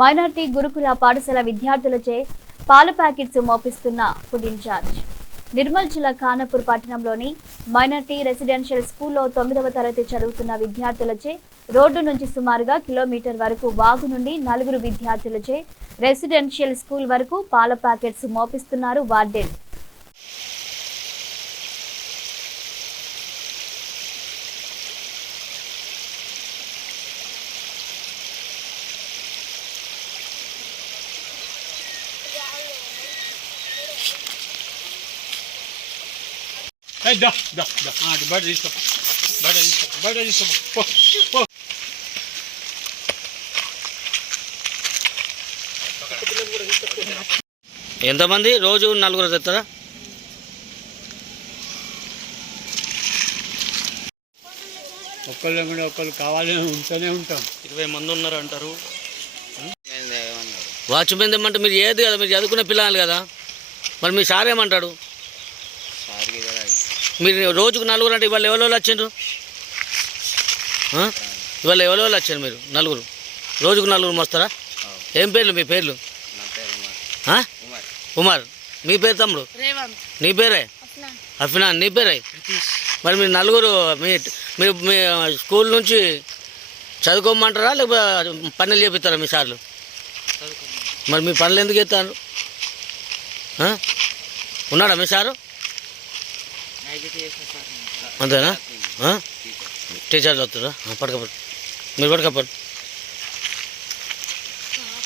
Minority గురుకుల పాఠశాల విద్యార్థులచే పాల ప్యాకెట్స్ మోపిస్తున్న ఫుడ్ ఇన్ఛార్జ్. నిర్మల్ జిల్లా ఖానాపూర్ పట్టణంలోని మైనార్టీ రెసిడెన్షియల్ స్కూల్లో తొమ్మిదవ తరగతి చదువుతున్న విద్యార్థులచే రోడ్డు నుంచి సుమారుగా కిలోమీటర్ వరకు వాగు నుండి నలుగురు విద్యార్థులచే రెసిడెన్షియల్ స్కూల్ వరకు పాల ప్యాకెట్స్ మోపిస్తున్నారు వార్డెన్. Dah, dah. Ah. ఎంతమంది? రోజు నలుగురు తెస్తారా? ఒక్కళ్ళ కూడా ఒక్కళ్ళు కావాలని ఉంటూనే ఉంటాం. ఇరవై మంది ఉన్నారు అంటారు వాచ్మెన్ తెమ్మంటే మీరు ఏది కదా? మీరు చదువుకునే పిల్లలు కదా? మరి మీ సార్ ఏమంటాడు? మీరు రోజుకు నలుగురు అంటే ఇవాళ ఎవరో వచ్చిండ్రు? ఇవాళ ఎవరో వచ్చారు మీరు? నలుగురు. రోజుకు నలుగురు మోస్తారా? ఏం పేర్లు మీ పేర్లు? ఆ? ఉమర్. మీ పేరు తమ్ముడు? నీ పేరే? అఫినాన్ నీ పేరే? మరి మీరు నలుగురు మీ మీరు మీ స్కూల్ నుంచి చదువుకోమంటారా లేకపోతే పనులు చేపిస్తారా మీ సార్లు? మరి మీ పనులు ఎందుకు ఆ? ఉన్నాడా మీ సారు? అంతేనా? టీచర్ చదువుతారా పడకపోతే మీరు పడకపోతే